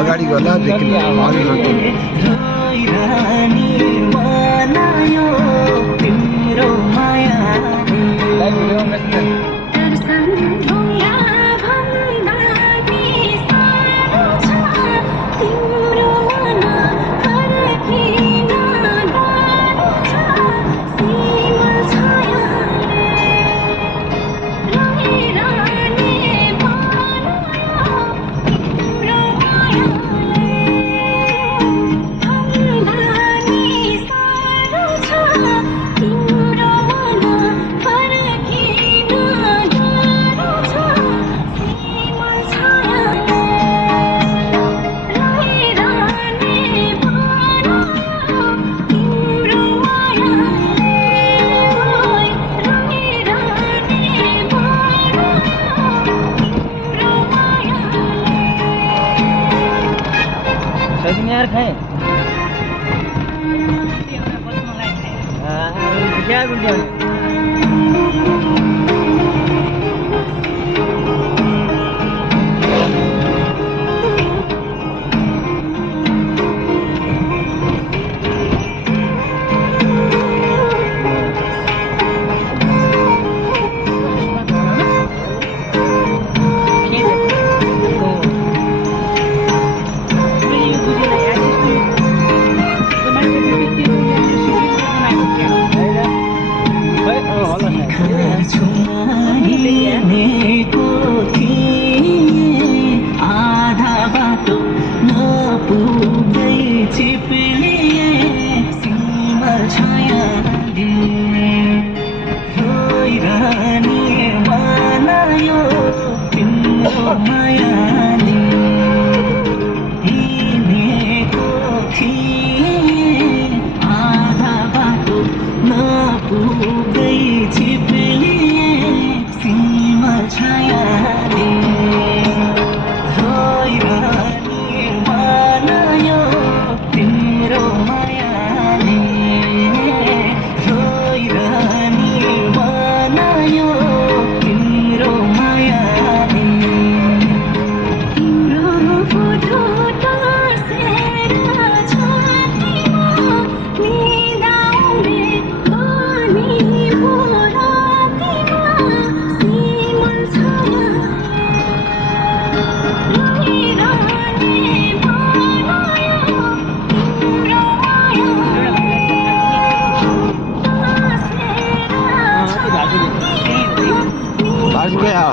अगाडि गर्ला यार खाए क्या गुड़िया आधा बाटो नपुगै चिप्लिए सीमा छायाले रोइरहने बनायो तिम्रो मायाले हिँडेको थिएँ आधा बाटो नपुगै चिप्लिए सीमा छायाले रोइरहने बनायो तिम्रो मायाले रोइरहने बनायो तिम्रो मायाले तिम्रो फोटो टाँसेर छातीमा निदाउने पानी रातीमा सीमा भाग गया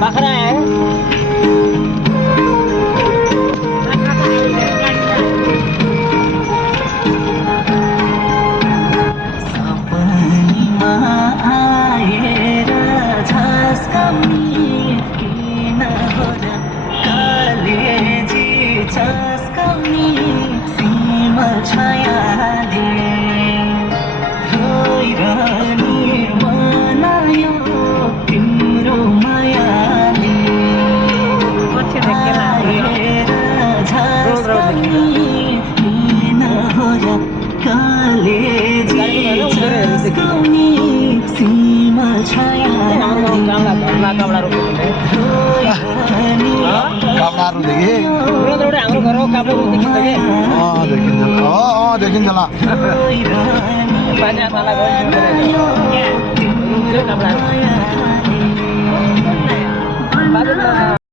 बकरा है सपनीमा आएर झस्काउने किन हो र कलेजी झस्काउने सीमा छायाले रोइरहने बनायो तिम्रो मायाले आएर झस्काउने किन हो र कलेजी झस्काउने सीमा छायाले काप्राहरू देखे हाम्रो घरको काप्रो देखिन्छ के देखिन्छ ल पानी आला गयो